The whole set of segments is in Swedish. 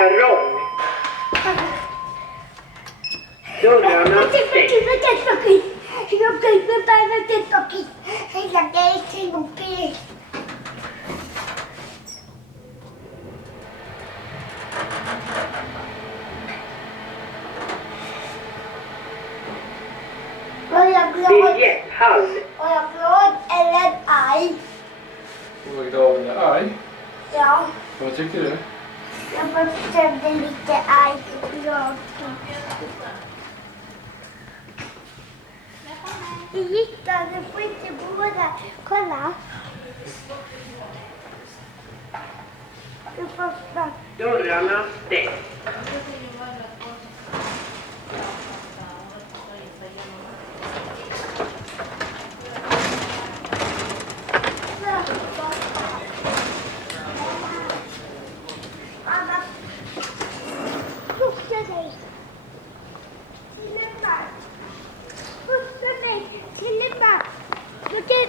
Perrong. Dörrarna stängs. Biljetthall. Och jag glad eller arg? Var du glad eller arg? Ja. Vad tycker du? Jag behövde lite arg och glad. Det gick där, du får inte båda. Kolla. Du får snart. Dörrarna stängs.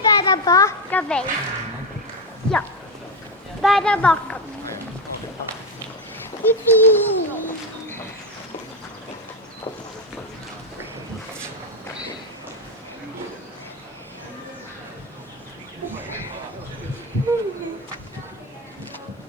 Bära baka mig. Ja. Bära baka mig.